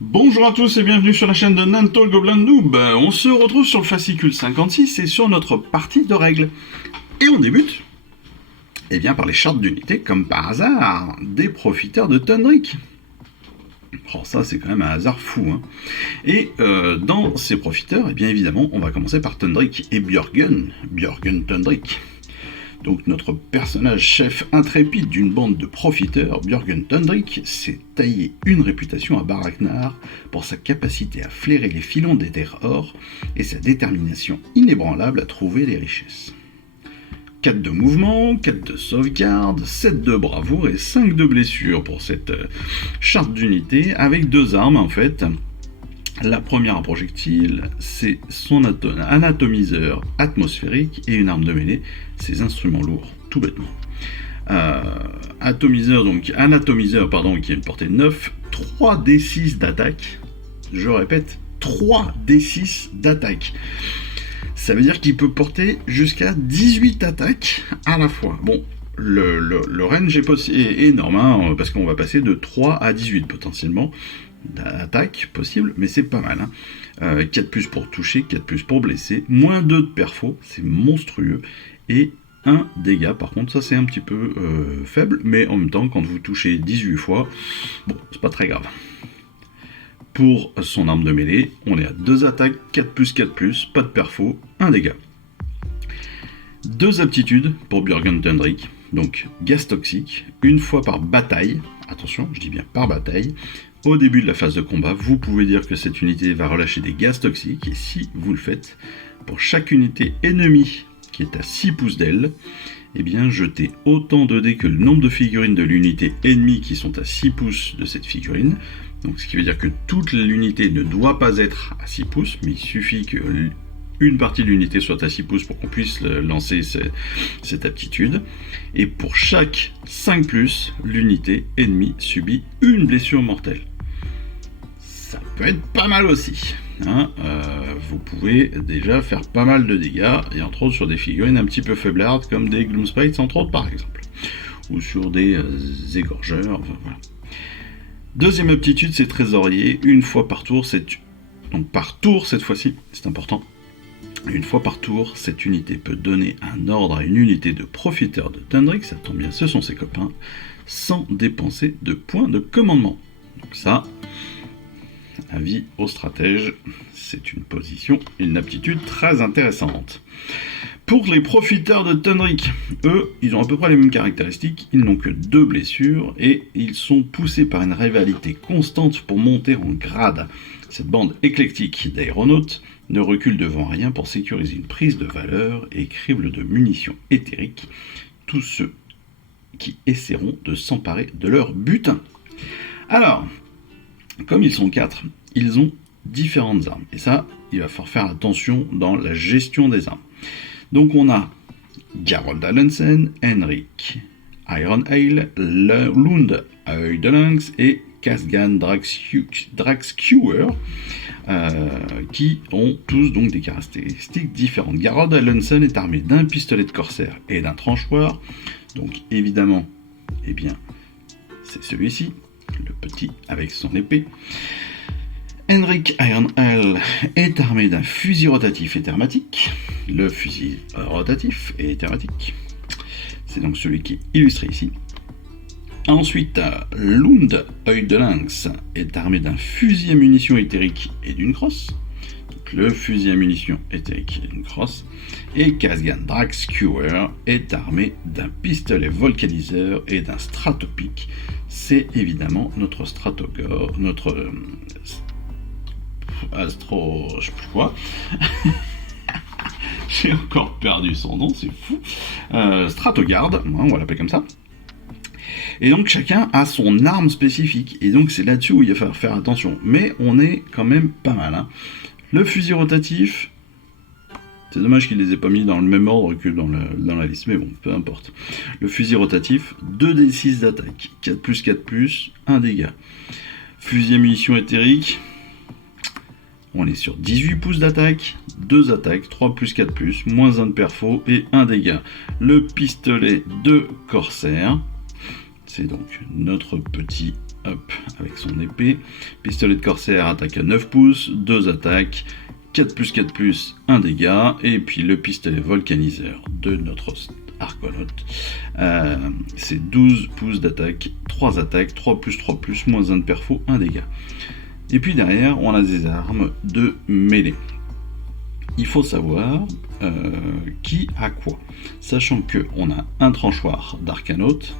Bonjour à tous et bienvenue sur la chaîne de Nanto le Gobelin Noob. On se retrouve sur le fascicule 56 et sur notre partie de règles. Et on débute par les chartes d'unité, comme par hasard, des profiteurs de Thundrick. Oh, ça c'est quand même un hasard fou. Hein. Et dans ces profiteurs, évidemment, on va commencer par Thundrick et Björgen Thundrick. Donc notre personnage chef intrépide d'une bande de profiteurs, Björgen Thundrick, s'est taillé une réputation à Baraknar pour sa capacité à flairer les filons des terres or et sa détermination inébranlable à trouver les richesses. 4 de mouvement, 4 de sauvegarde, 7 de bravoure et 5 de blessure pour cette charte d'unité, avec 2 armes en fait. La première en projectile, c'est son anatomiseur atmosphérique et une arme de mêlée, ses instruments lourds, tout bêtement. Anatomiseur, qui a une portée de 9, 3d6 d'attaque. Je répète, 3d6 d'attaque. Ça veut dire qu'il peut porter jusqu'à 18 attaques à la fois. Bon, le range est énorme, hein, parce qu'on va passer de 3 à 18 potentiellement d'attaque possible, mais c'est pas mal. Hein. 4 plus pour toucher, 4 plus pour blesser, moins 2 de perfo, c'est monstrueux, et 1 dégât, par contre, ça c'est un petit peu faible, mais en même temps, quand vous touchez 18 fois, bon, c'est pas très grave. Pour son arme de mêlée, on est à 2 attaques, 4 plus, pas de perfo, 1 dégât. 2 aptitudes pour Björgen Thundrick, donc gaz toxique, une fois par bataille, attention, je dis bien par bataille. Au début de la phase de combat, vous pouvez dire que cette unité va relâcher des gaz toxiques, et si vous le faites, pour chaque unité ennemie qui est à 6 pouces d'aile, jetez autant de dés que le nombre de figurines de l'unité ennemie qui sont à 6 pouces de cette figurine. Donc, ce qui veut dire que toute l'unité ne doit pas être à 6 pouces, mais il suffit que une partie de l'unité soit à 6 pouces pour qu'on puisse lancer cette aptitude. Et pour chaque 5+, l'unité ennemie subit une blessure mortelle. Ça peut être pas mal aussi. Hein. Vous pouvez déjà faire pas mal de dégâts, et entre autres sur des figurines un petit peu faiblardes, comme des Gloomsprites, entre autres par exemple. Ou sur des égorgeurs, enfin voilà. Deuxième aptitude, c'est trésorier. Une fois par tour, donc par tour cette fois-ci, c'est important. Une fois par tour, cette unité peut donner un ordre à une unité de profiteurs de Thundrick, ça tombe bien, ce sont ses copains, sans dépenser de points de commandement. Donc ça, avis aux stratèges, c'est une aptitude très intéressante. Pour les profiteurs de Thundrick, eux, ils ont à peu près les mêmes caractéristiques, ils n'ont que 2 blessures, et ils sont poussés par une rivalité constante pour monter en grade. Cette bande éclectique d'aéronautes ne recule devant rien pour sécuriser une prise de valeur et crible de munitions éthériques tous ceux qui essaieront de s'emparer de leur butin. Alors, comme ils sont 4, ils ont différentes armes. Et ça, il va falloir faire attention dans la gestion des armes. Donc on a Garold Allensen, Henrik Ironale, Lund Œil de Lynx et Kasgan Draxkewer, qui ont tous donc des caractéristiques différentes. Garold Allensen est armé d'un pistolet de corsaire et d'un tranchoir, donc évidemment, c'est celui-ci, le petit avec son épée. Henrik Ironale est armé d'un fusil rotatif et thermatique. Le fusil rotatif et thermatique, c'est donc celui qui est illustré ici. Ensuite, Lund Œil de Lynx est armé d'un fusil à munitions éthériques et d'une crosse. Donc, le fusil à munitions éthériques et d'une crosse. Et Kasgan Draxkewer est armé d'un pistolet volcaniseur et d'un stratopic. C'est évidemment notre stratogore, notre astro... je sais plus quoi. J'ai encore perdu son nom, c'est fou. Stratogarde, on va l'appeler comme ça. Et donc chacun a son arme spécifique. Et donc c'est là-dessus où il va falloir faire attention. Mais on est quand même pas mal. Hein. Le fusil rotatif, c'est dommage qu'il les ait pas mis dans le même ordre que dans la liste. Mais bon, peu importe. Le fusil rotatif, 2d6 d'attaque. 4+, 1 dégât. Fusil à munitions éthérique, on est sur 18 pouces d'attaque, 2 attaques, 3+, moins 1 de perfo et 1 dégât. Le pistolet de corsaire, c'est donc notre petit hop, avec son épée. Pistolet de corsaire, attaque à 9 pouces, 2 attaques, 4+4+, 1 dégât, et puis le pistolet volcaniseur de notre Argonaute, c'est 12 pouces d'attaque, 3 attaques, 3+3+, moins 1 de perfo, 1 dégât. Et puis derrière, on a des armes de mêlée. Il faut savoir qui a quoi, sachant qu'on a un tranchoir d'Arcanote,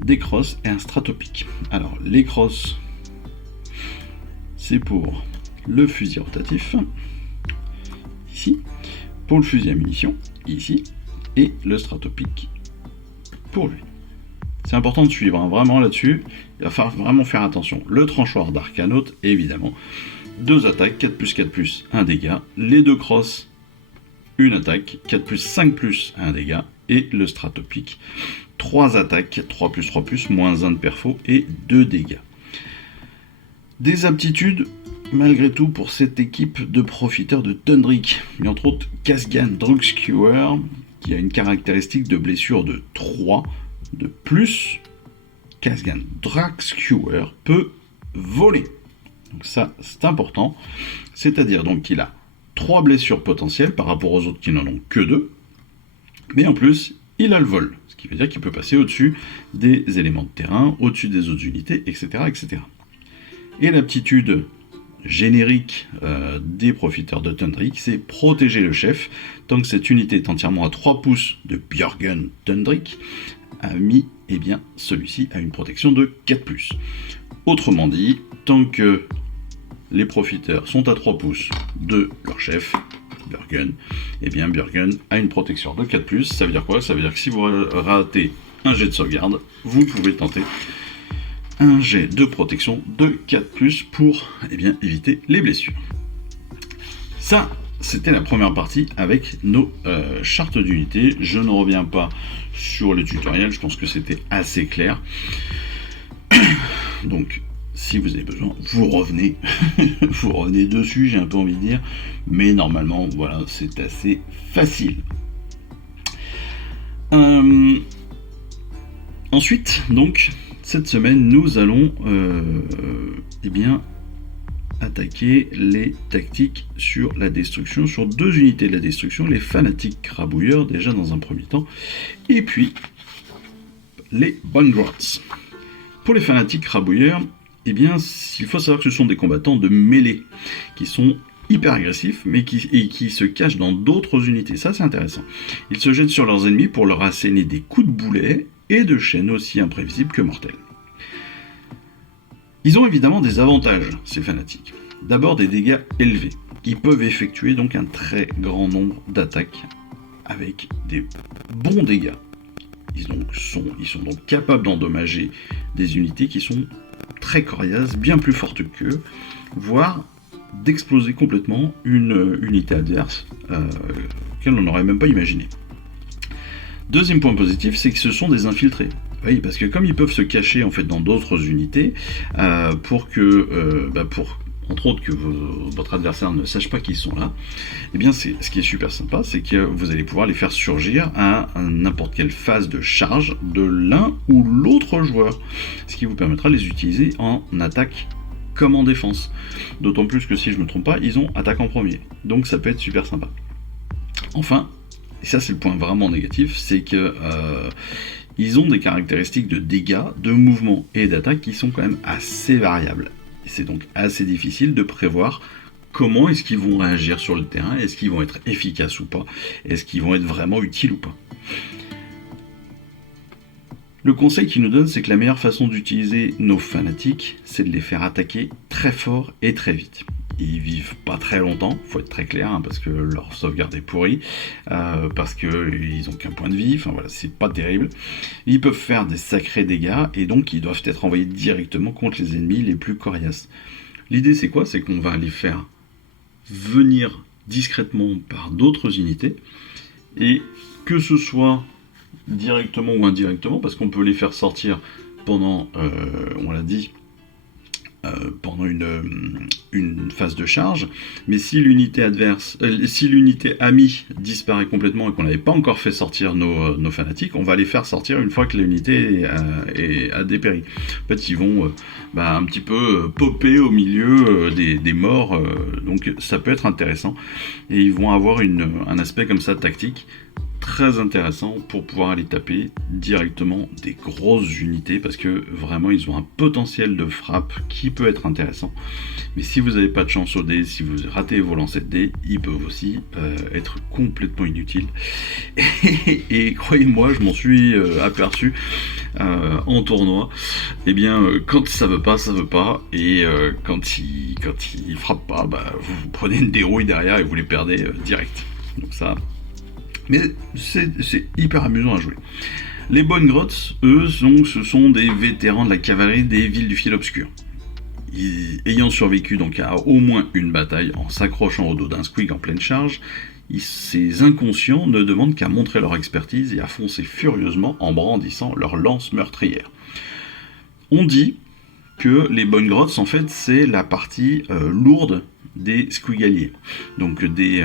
des crosses et un stratopique. Alors, les crosses, c'est pour le fusil rotatif, ici, pour le fusil à munitions, ici, et le stratopique pour lui. C'est important de suivre, hein, vraiment là-dessus, il va falloir vraiment faire attention. Le tranchoir d'Arcanote, évidemment, 2 attaques, 4+4+, 1 dégât, les 2 crosses, 1 attaque, 4+5+, 1 dégât, et le stratopique, 3 attaques, 3+3+, moins 1 de perfo, et 2 dégâts. Des aptitudes, malgré tout, pour cette équipe de profiteurs de Tundrick, mais entre autres Kasgan Drugskewer, qui a une caractéristique de blessure de 3 de plus. Kasgan Drugskewer peut voler. Donc ça, c'est important. C'est-à-dire donc qu'il a 3 blessures potentielles par rapport aux autres qui n'en ont que 2. Mais en plus, il a le vol. Ce qui veut dire qu'il peut passer au-dessus des éléments de terrain, au-dessus des autres unités, etc. etc. Et l'aptitude générique des profiteurs de Tundrick, c'est protéger le chef, tant que cette unité est entièrement à 3 pouces de Björgen Tundrick, a mis celui-ci à une protection de 4+. Autrement dit, tant que les profiteurs sont à 3 pouces de leur chef, Björgen, Björgen a une protection de 4+. Ça veut dire quoi? Ça veut dire que si vous ratez un jet de sauvegarde, vous pouvez tenter un jet de protection de 4+, pour éviter les blessures. Ça, c'était la première partie avec nos chartes d'unité. Je ne reviens pas sur le tutoriel, je pense que c'était assez clair. Donc, si vous avez besoin, vous revenez. Vous revenez dessus, j'ai un peu envie de dire. Mais normalement, voilà, c'est assez facile. Ensuite, donc, cette semaine, nous allons attaquer les tactiques sur la destruction, sur 2 unités de la destruction, les fanatiques crabouilleurs déjà dans un premier temps, et puis les Bongrots. Pour les fanatiques crabouilleurs, il faut savoir que ce sont des combattants de mêlée, qui sont hyper agressifs, mais qui se cachent dans d'autres unités. Ça, c'est intéressant. Ils se jettent sur leurs ennemis pour leur asséner des coups de boulet et de chaînes aussi imprévisibles que mortels. Ils ont évidemment des avantages, ces fanatiques. D'abord des dégâts élevés. Ils peuvent effectuer donc un très grand nombre d'attaques avec des bons dégâts. Ils sont donc capables d'endommager des unités qui sont très coriaces, bien plus fortes qu'eux, voire d'exploser complètement une unité adverse qu'elle n'aurait même pas imaginé. Deuxième point positif, c'est que ce sont des infiltrés. Oui, parce que comme ils peuvent se cacher en fait dans d'autres unités, pour entre autres que votre adversaire ne sache pas qu'ils sont là, ce qui est super sympa, c'est que vous allez pouvoir les faire surgir à n'importe quelle phase de charge de l'un ou l'autre joueur, ce qui vous permettra de les utiliser en attaque comme en défense. D'autant plus que si je ne me trompe pas, ils ont attaque en premier, donc ça peut être super sympa. Enfin, et ça c'est le point vraiment négatif, c'est que ils ont des caractéristiques de dégâts, de mouvement et d'attaque qui sont quand même assez variables. Et c'est donc assez difficile de prévoir comment est-ce qu'ils vont réagir sur le terrain, est-ce qu'ils vont être efficaces ou pas, est-ce qu'ils vont être vraiment utiles ou pas. Le conseil qu'il nous donne, c'est que la meilleure façon d'utiliser nos fanatiques, c'est de les faire attaquer très fort et très vite. Ils vivent pas très longtemps, faut être très clair, parce que leur sauvegarde est pourrie, parce qu'ils ont qu'un point de vie, c'est pas terrible. Ils peuvent faire des sacrés dégâts, et donc ils doivent être envoyés directement contre les ennemis les plus coriaces. L'idée c'est quoi? C'est qu'on va les faire venir discrètement par d'autres unités, et que ce soit directement ou indirectement, parce qu'on peut les faire sortir pendant, on l'a dit, pendant une phase de charge, mais si l'unité adverse, si l'unité amie disparaît complètement et qu'on n'avait pas encore fait sortir nos fanatiques, on va les faire sortir une fois que l'unité a dépéri. En fait, ils vont un petit peu popper au milieu des morts, donc ça peut être intéressant, et ils vont avoir un aspect comme ça tactique, très intéressant pour pouvoir aller taper directement des grosses unités parce que vraiment ils ont un potentiel de frappe qui peut être intéressant. Mais si vous n'avez pas de chance au dé, si vous ratez vos lancers de dés, ils peuvent aussi être complètement inutiles. Et croyez-moi, je m'en suis aperçu en tournoi. Eh bien, quand ça veut pas, ça veut pas. Et quand il frappe pas, vous prenez une dérouille derrière et vous les perdez direct. Donc ça. Mais c'est hyper amusant à jouer. Les bonnes grottes, eux, ce sont des vétérans de la cavalerie des villes du Fiel obscur. Ayant survécu donc à au moins une bataille en s'accrochant au dos d'un squig en pleine charge, ces inconscients ne demandent qu'à montrer leur expertise et à foncer furieusement en brandissant leur lance meurtrière. On dit que les bonnes grottes, en fait, c'est la partie lourde des squigaliers, donc des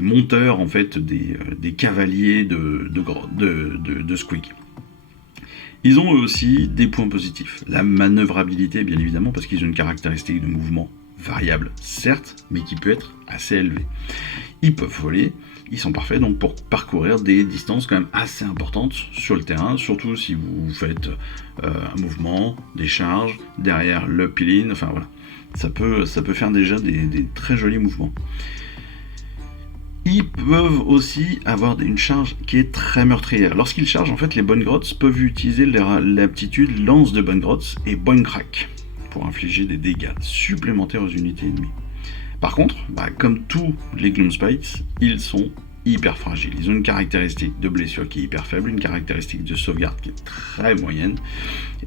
monteurs, en fait, des cavaliers de squig. Ils ont eux aussi des points positifs. La manœuvrabilité, bien évidemment, parce qu'ils ont une caractéristique de mouvement variable, certes, mais qui peut être assez élevée. Ils peuvent voler, ils sont parfaits donc pour parcourir des distances quand même assez importantes sur le terrain, surtout si vous faites un mouvement, des charges, derrière le peel-in, enfin voilà. Ça peut faire déjà des très jolis mouvements. Ils peuvent aussi avoir une charge qui est très meurtrière. Lorsqu'ils chargent, en fait, les bonnes grottes peuvent utiliser l'aptitude lance de bonnes grottes et boing crack pour infliger des dégâts supplémentaires aux unités ennemies. Par contre, comme tous les Gloomspites, ils sont hyper fragiles. Ils ont une caractéristique de blessure qui est hyper faible, une caractéristique de sauvegarde qui est très moyenne.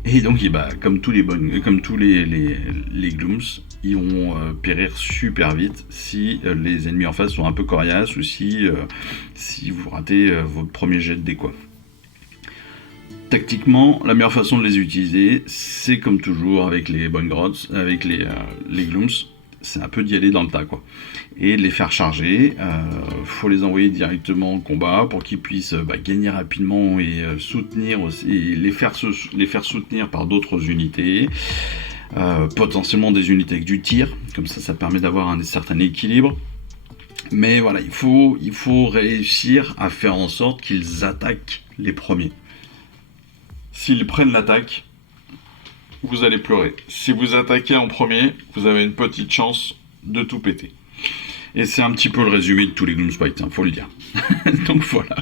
Et donc, comme tous les Glooms, ils vont périr super vite si les ennemis en face sont un peu coriaces ou si vous ratez votre premier jet de dés, quoi. Tactiquement, la meilleure façon de les utiliser, c'est comme toujours avec les bonnes grottes, avec les Glooms, c'est un peu d'y aller dans le tas, quoi. Et de les faire charger, faut les envoyer directement au combat pour qu'ils puissent gagner rapidement et soutenir aussi, et les faire soutenir par d'autres unités, potentiellement des unités avec du tir, comme ça permet d'avoir un certain équilibre. Mais voilà, il faut réussir à faire en sorte qu'ils attaquent les premiers. S'ils prennent l'attaque, vous allez pleurer. Si vous attaquez en premier, vous avez une petite chance de tout péter. Et c'est un petit peu le résumé de tous les Gloomspites, faut le dire. Donc voilà.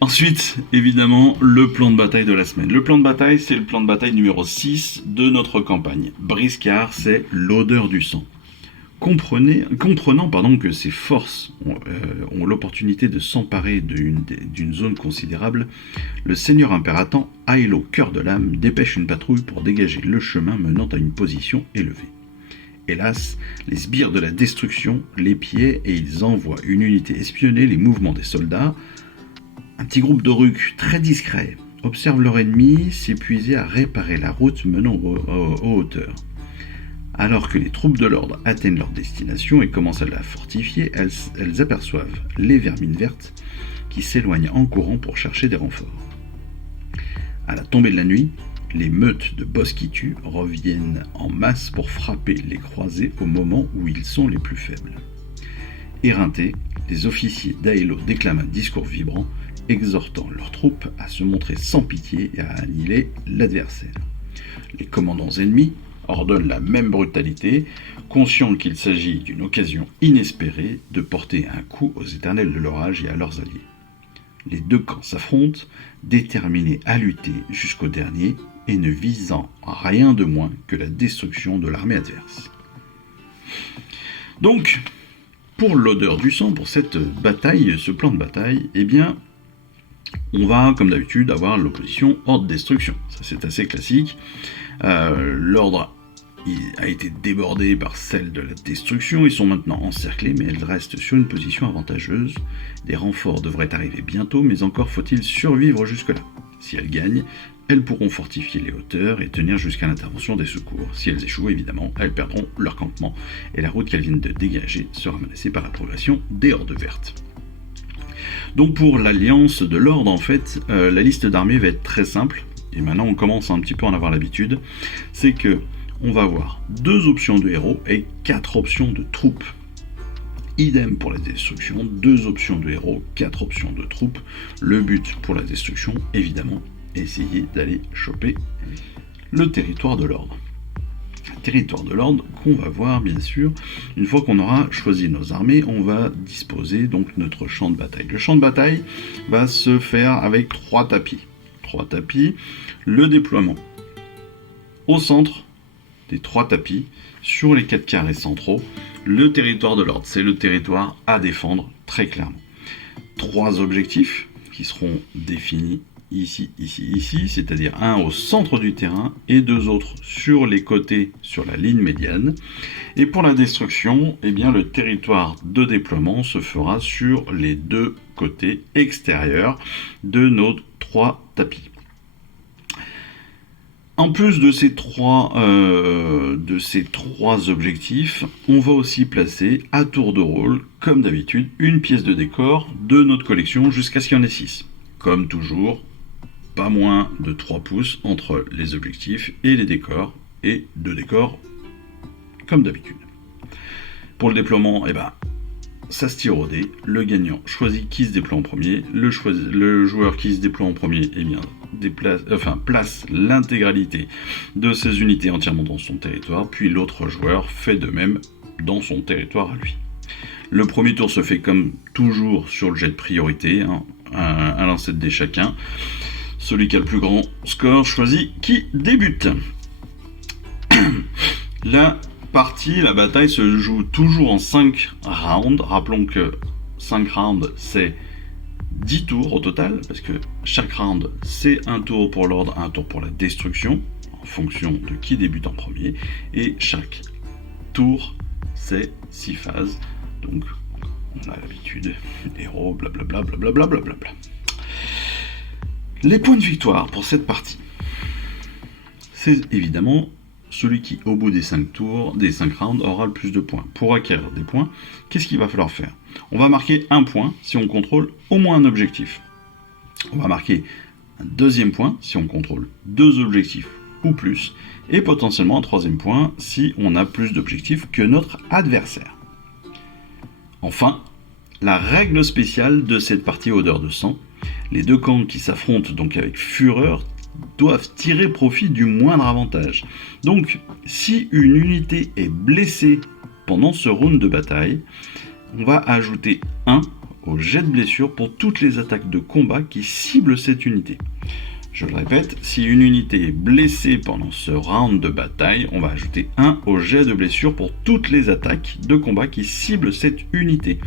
Ensuite, évidemment, le plan de bataille de la semaine. Le plan de bataille, c'est le plan de bataille numéro 6 de notre campagne. Briscard, c'est l'odeur du sang. Comprenant que ces forces ont l'opportunité de s'emparer d'une zone considérable, le seigneur impératant, Aelo Cœur de l'âme, dépêche une patrouille pour dégager le chemin menant à une position élevée. Hélas, les sbires de la destruction l'épiaient et ils envoient une unité espionner les mouvements des soldats. Un petit groupe de rucs très discret observe leur ennemi s'épuiser à réparer la route menant aux hauteurs. Alors que les troupes de l'ordre atteignent leur destination et commencent à la fortifier, elles aperçoivent les vermines vertes qui s'éloignent en courant pour chercher des renforts. À la tombée de la nuit, les meutes de Bosquitu reviennent en masse pour frapper les croisés au moment où ils sont les plus faibles. Éreintés, les officiers d'Aelo déclament un discours vibrant, exhortant leurs troupes à se montrer sans pitié et à annihiler l'adversaire. Les commandants ennemis ordonnent la même brutalité, conscients qu'il s'agit d'une occasion inespérée de porter un coup aux éternels de l'orage et à leurs alliés. Les deux camps s'affrontent, déterminés à lutter jusqu'au dernier et ne visant rien de moins que la destruction de l'armée adverse. Donc, pour l'odeur du sang, pour cette bataille, ce plan de bataille, eh bien, on va, comme d'habitude, avoir l'opposition ordre-destruction. Ça, c'est assez classique. L'ordre a été débordé par celle de la destruction. Ils sont maintenant encerclés, mais elles restent sur une position avantageuse. Des renforts devraient arriver bientôt, mais encore faut-il survivre jusque-là. Si elles gagnent, elles pourront fortifier les hauteurs et tenir jusqu'à l'intervention des secours. Si elles échouent, évidemment, elles perdront leur campement et la route qu'elles viennent de dégager sera menacée par la progression des hordes vertes. Donc pour l'Alliance de l'Ordre, en fait, la liste d'armées va être très simple, et maintenant on commence un petit peu à en avoir l'habitude, c'est que on va avoir 2 options de héros et 4 options de troupes. Idem pour la destruction, 2 options de héros, 4 options de troupes. Le but pour la destruction, évidemment, essayer d'aller choper le territoire de l'ordre. Territoire de l'ordre qu'on va voir bien sûr une fois qu'on aura choisi nos armées. On va disposer donc notre champ de bataille. Le champ de bataille va se faire avec 3 tapis. Le déploiement au centre des 3 tapis sur les 4 carrés centraux. Le territoire de l'ordre, c'est le territoire à défendre très clairement. 3 objectifs qui seront définis ici, c'est-à-dire un au centre du terrain et 2 autres sur les côtés, sur la ligne médiane. Et pour la destruction, eh bien, le territoire de déploiement se fera sur les 2 côtés extérieurs de nos 3 tapis. En plus de ces trois objectifs, on va aussi placer à tour de rôle, comme d'habitude, une pièce de décor de notre collection jusqu'à ce qu'il y en ait 6. Comme toujours, pas moins de 3 pouces entre les objectifs et les décors, et 2 décors comme d'habitude. Pour le déploiement, ça se tire au dé. Le gagnant choisit qui se déploie en premier. Le joueur qui se déploie en premier, place l'intégralité de ses unités entièrement dans son territoire, puis l'autre joueur fait de même dans son territoire à lui. Le premier tour se fait comme toujours sur le jet de priorité, un lancer de dés chacun. Celui qui a le plus grand score choisit qui débute. La bataille se joue toujours en 5 rounds. Rappelons que 5 rounds, c'est 10 tours au total, parce que chaque round, c'est un tour pour l'ordre, un tour pour la destruction, en fonction de qui débute en premier, et chaque tour, c'est 6 phases. Donc, on a l'habitude, héros, blablabla, blablabla, blablabla. Les points de victoire pour cette partie, c'est évidemment celui qui, au bout des 5 tours, des 5 rounds, aura le plus de points. Pour acquérir des points, qu'est-ce qu'il va falloir faire ? On va marquer un point si on contrôle au moins un objectif. On va marquer un 2e point si on contrôle 2 objectifs ou plus, et potentiellement un 3e point si on a plus d'objectifs que notre adversaire. Enfin, la règle spéciale de cette partie odeur de sang, les 2 camps qui s'affrontent donc avec fureur doivent tirer profit du moindre avantage. Donc, si une unité est blessée pendant ce round de bataille, on va ajouter 1 au jet de blessure pour toutes les attaques de combat qui ciblent cette unité. Je le répète, si une unité est blessée pendant ce round de bataille, on va ajouter 1 au jet de blessure pour toutes les attaques de combat qui ciblent cette unité.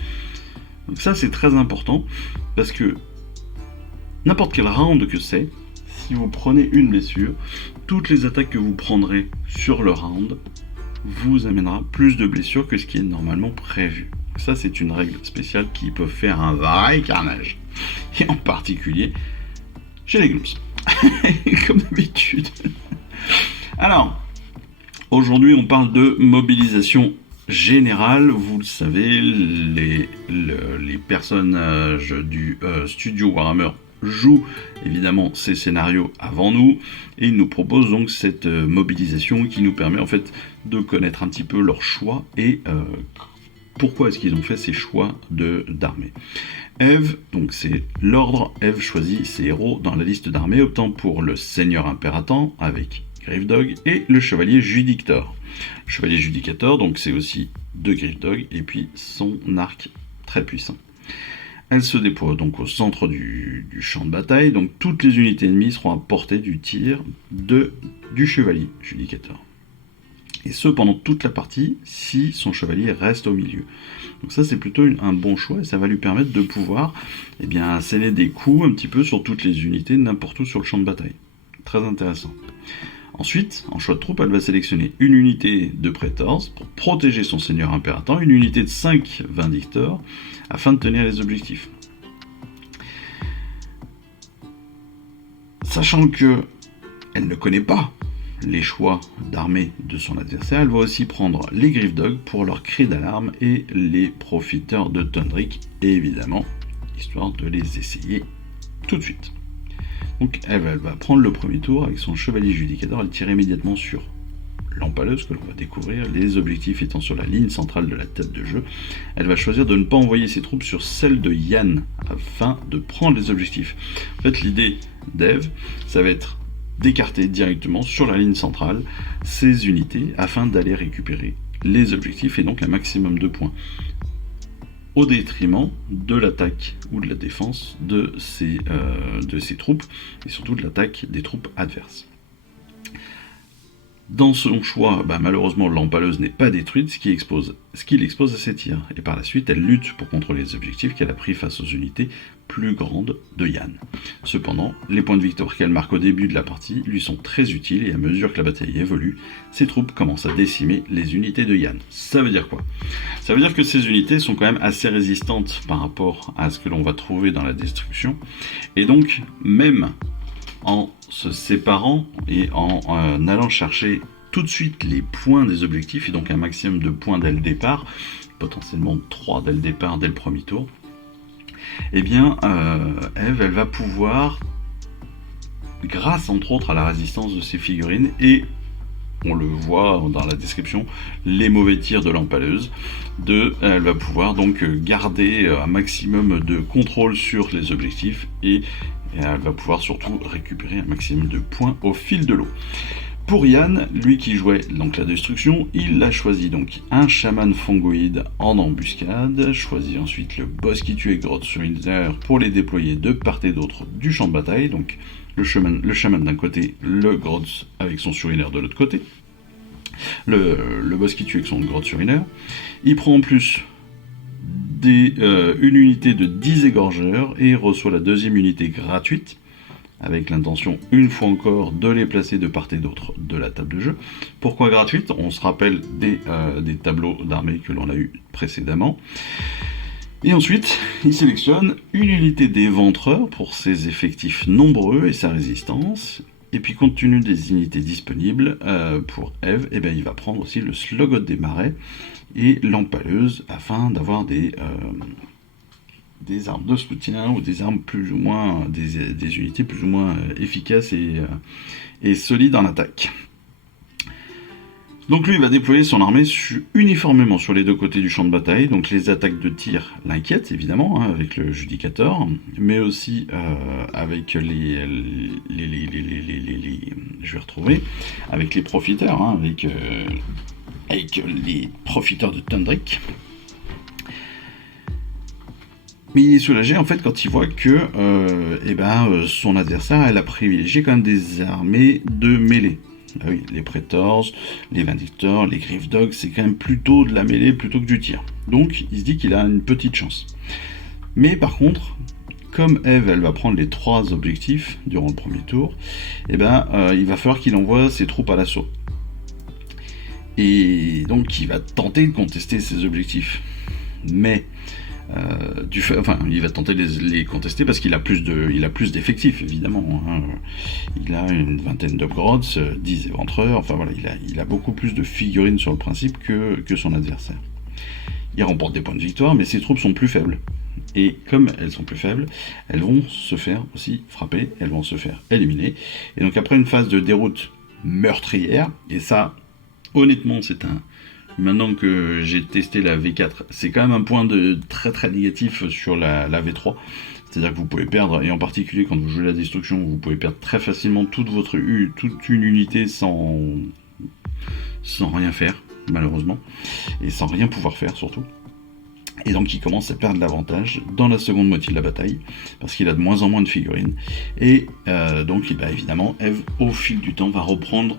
Donc ça, c'est très important, parce que n'importe quel round que c'est, si vous prenez une blessure, toutes les attaques que vous prendrez sur le round vous amènera plus de blessures que ce qui est normalement prévu. Ça, c'est une règle spéciale qui peut faire un vrai carnage. Et en particulier chez les Glooms. Comme d'habitude. Alors, aujourd'hui, on parle de mobilisation générale. Vous le savez, les personnages du studio Warhammer jouent évidemment ces scénarios avant nous et ils nous proposent donc cette mobilisation qui nous permet en fait de connaître un petit peu leurs choix et pourquoi est-ce qu'ils ont fait ces choix d'armée. Eve, donc c'est l'ordre, Eve choisit ses héros dans la liste d'armée, optant pour le Seigneur Impératant avec Griffdog et le Chevalier Judicator. Le Chevalier Judicator, donc c'est aussi de Griffdog et puis son arc très puissant. Elle se déploie donc au centre du champ de bataille, donc toutes les unités ennemies seront à portée du tir du Chevalier Judicator. Et ce pendant toute la partie, si son chevalier reste au milieu. Donc ça c'est plutôt un bon choix, et ça va lui permettre de pouvoir asséner des coups un petit peu sur toutes les unités, n'importe où sur le champ de bataille. Très intéressant. Ensuite, en choix de troupe, elle va sélectionner une unité de Praetors pour protéger son Seigneur Impératant, une unité de 5 Vindictors, afin de tenir les objectifs. Sachant que elle ne connaît pas les choix d'armée de son adversaire, elle va aussi prendre les Griff Dog pour leur cri d'alarme et les profiteurs de Thundrick, évidemment, histoire de les essayer tout de suite. Donc elle va prendre le premier tour avec son chevalier judicateur, elle tire immédiatement sur l'empaleuse que l'on va découvrir, les objectifs étant sur la ligne centrale de la table de jeu. Elle va choisir de ne pas envoyer ses troupes sur celle de Yann afin de prendre les objectifs. En fait, l'idée d'Eve, ça va être d'écarter directement sur la ligne centrale ces unités afin d'aller récupérer les objectifs et donc un maximum de points au détriment de l'attaque ou de la défense de ces troupes et surtout de l'attaque des troupes adverses. Dans son choix, malheureusement l'empaleuse n'est pas détruite, ce qui l'expose à ses tirs, et par la suite elle lutte pour contrôler les objectifs qu'elle a pris face aux unités plus grandes de Yann. Cependant, les points de victoire qu'elle marque au début de la partie lui sont très utiles, et à mesure que la bataille évolue, ses troupes commencent à décimer les unités de Yann. Ça veut dire quoi ? Ça veut dire que ces unités sont quand même assez résistantes par rapport à ce que l'on va trouver dans la destruction, et donc même en se séparant et en allant chercher tout de suite les points des objectifs, et donc un maximum de points dès le départ, potentiellement 3 dès le départ, dès le premier tour, eh bien Eve, elle va pouvoir, grâce entre autres à la résistance de ses figurines, et on le voit dans la description, les mauvais tirs de l'empaleuse, elle va pouvoir donc garder un maximum de contrôle sur les objectifs, et elle va pouvoir surtout récupérer un maximum de points au fil de l'eau. Pour Yann, lui qui jouait donc la destruction, il a choisi donc un chaman fongoïde en embuscade, choisi ensuite le boss qui tue Grothswinter pour les déployer de part et d'autre du champ de bataille, donc le chaman d'un côté, le Groth avec son surinaire de l'autre côté, le boss qui tue avec son Grothswinter. Il prend en plus une unité de 10 égorgeurs et reçoit la deuxième unité gratuite, avec l'intention, une fois encore, de les placer de part et d'autre de la table de jeu. Pourquoi gratuite ? On se rappelle des tableaux d'armée que l'on a eu précédemment. Et ensuite, il sélectionne une unité d'éventreurs pour ses effectifs nombreux et sa résistance. Et puis, compte tenu des unités disponibles pour Eve, il va prendre aussi le Slogot des Marais et l'empaleuse afin d'avoir des armes de soutien ou des armes plus ou moins, des unités plus ou moins efficaces et solides en attaque. Donc lui, il va déployer son armée uniformément sur les deux côtés du champ de bataille. Donc les attaques de tir l'inquiètent évidemment, avec le Judicator, mais aussi avec je vais retrouver, avec les profiteurs, avec les profiteurs de Thundrick. Mais il est soulagé en fait quand il voit que son adversaire, elle a privilégié quand même des armées de mêlée. Ah oui, les Praetors, les Vindictors, les Griff Dogs, c'est quand même plutôt de la mêlée plutôt que du tir. Donc il se dit qu'il a une petite chance. Mais par contre, comme Eve, elle va prendre les 3 objectifs durant le premier tour, il va falloir qu'il envoie ses troupes à l'assaut. Et donc il va tenter de contester ses objectifs. Mais il va tenter de les contester parce qu'il a plus d'effectifs évidemment. Il a une vingtaine de Groths, 10 éventreurs, il a beaucoup plus de figurines sur le principe que son adversaire. Il remporte des points de victoire, mais ses troupes sont plus faibles. Et comme elles sont plus faibles, elles vont se faire aussi frapper, elles vont se faire éliminer. Et donc après une phase de déroute meurtrière, et ça, honnêtement, maintenant que j'ai testé la V4, c'est quand même un point de très très négatif sur la V3. C'est-à-dire que vous pouvez perdre, et en particulier quand vous jouez la destruction, vous pouvez perdre très facilement toute une unité sans rien faire, malheureusement. Et sans rien pouvoir faire surtout. Et donc il commence à perdre l'avantage dans la seconde moitié de la bataille, parce qu'il a de moins en moins de figurines. Et donc évidemment, Eve, au fil du temps, va reprendre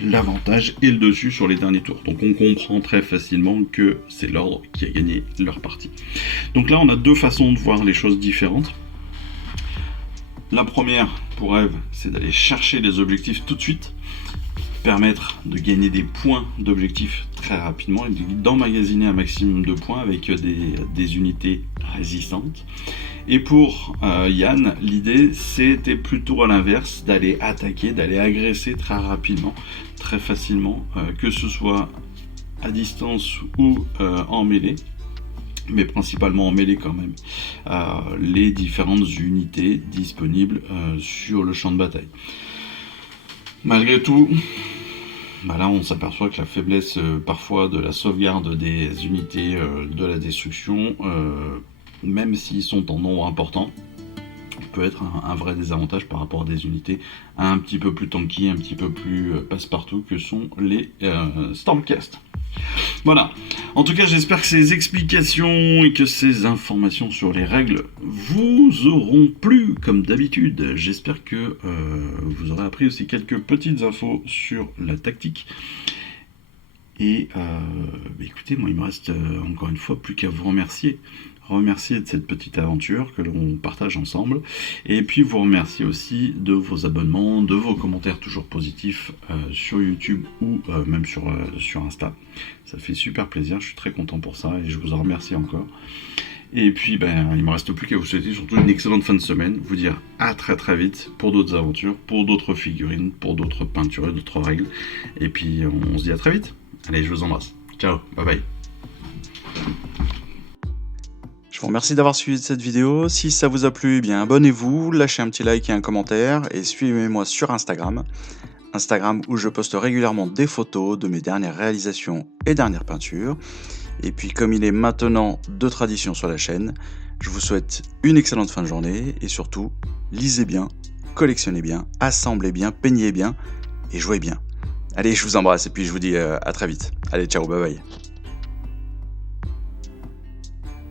l'avantage et le dessus sur les derniers tours. Donc on comprend très facilement que c'est l'ordre qui a gagné leur partie. Donc là on a 2 façons de voir les choses différentes. La première pour Eve, c'est d'aller chercher les objectifs tout de suite, permettre de gagner des points d'objectifs très rapidement et d'emmagasiner un maximum de points avec des unités résistantes. Et pour Yann, l'idée c'était plutôt à l'inverse, d'aller attaquer, d'aller agresser très rapidement, très facilement, que ce soit à distance ou en mêlée, mais principalement en mêlée quand même, les différentes unités disponibles sur le champ de bataille. Malgré tout, là on s'aperçoit que la faiblesse parfois de la sauvegarde des unités de la destruction, même s'ils sont en nombre important, peut être un vrai désavantage par rapport à des unités un petit peu plus tanky, un petit peu plus passe-partout que sont les Stormcast. Voilà. En tout cas, j'espère que ces explications et que ces informations sur les règles vous auront plu, comme d'habitude. J'espère que vous aurez appris aussi quelques petites infos sur la tactique. Et écoutez, moi, il me reste encore une fois plus qu'à vous remercier de cette petite aventure que l'on partage ensemble, et puis vous remercier aussi de vos abonnements, de vos commentaires toujours positifs sur YouTube ou même sur Insta. Ça fait super plaisir, je suis très content pour ça et je vous en remercie encore. Et puis il me reste plus qu'à vous souhaiter surtout une excellente fin de semaine, vous dire à très très vite pour d'autres aventures, pour d'autres figurines, pour d'autres peintures et d'autres règles, et puis on se dit à très vite. Allez, je vous embrasse, ciao, bye bye. Je vous remercie d'avoir suivi cette vidéo. Si ça vous a plu, abonnez-vous, lâchez un petit like et un commentaire et suivez-moi sur Instagram où je poste régulièrement des photos de mes dernières réalisations et dernières peintures. Et puis comme il est maintenant de tradition sur la chaîne, je vous souhaite une excellente fin de journée et surtout, lisez bien, collectionnez bien, assemblez bien, peignez bien et jouez bien. Allez, je vous embrasse et puis je vous dis à très vite. Allez, ciao, bye bye.